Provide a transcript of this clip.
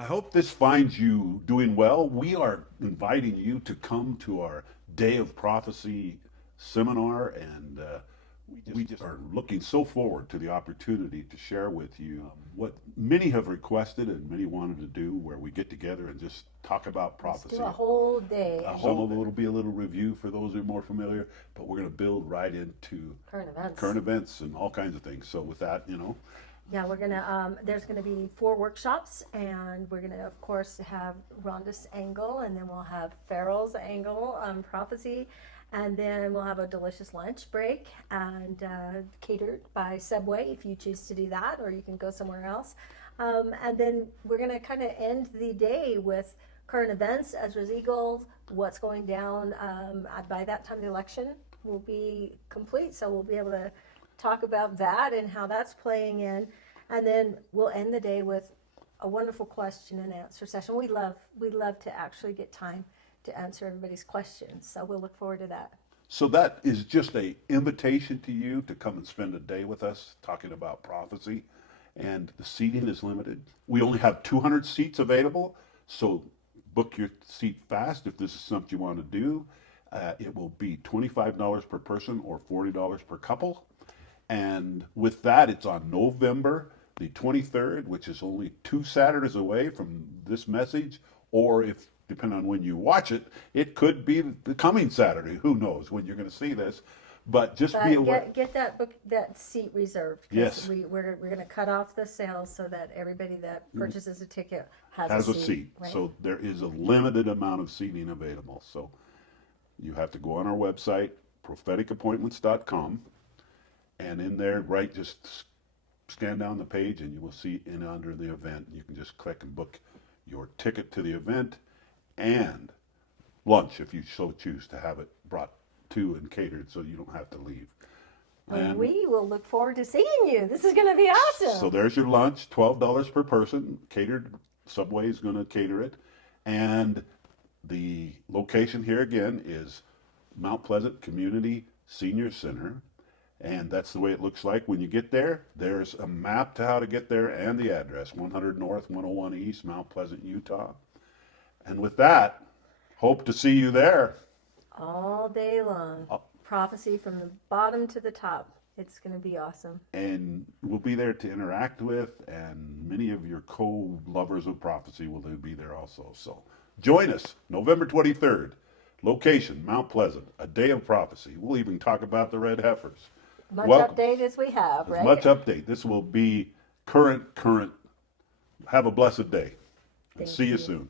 I hope this finds you doing well. We are inviting you to come to our Day of Prophecy seminar, and we just are looking so forward to the opportunity to share with you what many have requested and many wanted to do, where we get together and just talk about Let's prophecy. do a whole day. Some of it will be a little review for those who are more familiar, but we're going to build right into Current events. events and all kinds of things. So with that, Yeah, we're gonna. There's gonna be 4 workshops, and we're gonna, of course, have Rhonda's angle, and then we'll have Farrell's angle on prophecy, and then we'll have a delicious lunch break and catered by Subway if you choose to do that, or you can go somewhere else. And then we're gonna kind of end the day with current events, Ezra's Eagles, what's going down. By that time, the election will be complete, so we'll be able to talk about that and how that's playing in, and then we'll end the day with a wonderful question and answer session. We love to actually get time to answer everybody's questions, so we'll look forward to that. So that is just a invitation to you to come and spend a day with us talking about prophecy. And the seating is limited. We only have 200 seats available, so book your seat fast if this is something you want to do. It will be $25 per person or $40 per couple. And with that, it's on November the 23rd, which is only 2 Saturdays away from this message. Or if, depending on when you watch it, it could be the coming Saturday. Who knows when you're going to see this? But just be aware. Get that book, that seat reserved. Yes. We're going to cut off the sales so that everybody that purchases a ticket Has a a seat. Right? So there is a limited amount of seating available. So you have to go on our website, propheticappointments.com. And in there, right, just scan down the page and you will see in under the event. You can just click and book your ticket to the event and lunch if you so choose to have it brought to and catered so you don't have to leave. And we will look forward to seeing you. This is going to be awesome. So there's your lunch, $12 per person, catered. Subway is going to cater it. And the location here again is Mount Pleasant Community Senior Center. And that's the way it looks like when you get there. There's a map to how to get there and the address, 100 North, 101 East, Mount Pleasant, Utah. And with that, hope to see you there. All day long. Prophecy from the bottom to the top. It's going to be awesome. And we'll be there to interact with, and many of your co-lovers of prophecy will be there also. So join us November 23rd. Location, Mount Pleasant, a day of prophecy. We'll even talk about the red heifers. Much update as we have, right? As much update. This will be current. Have a blessed day. And see you soon.